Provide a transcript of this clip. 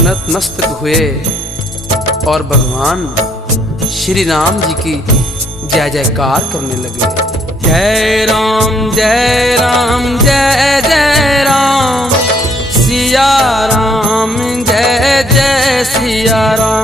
नतमस्तक हुए और भगवान श्री राम जी की जय जयकार करने लगे। जय राम जय राम जय जय राम, सिया राम जय जय सिया राम।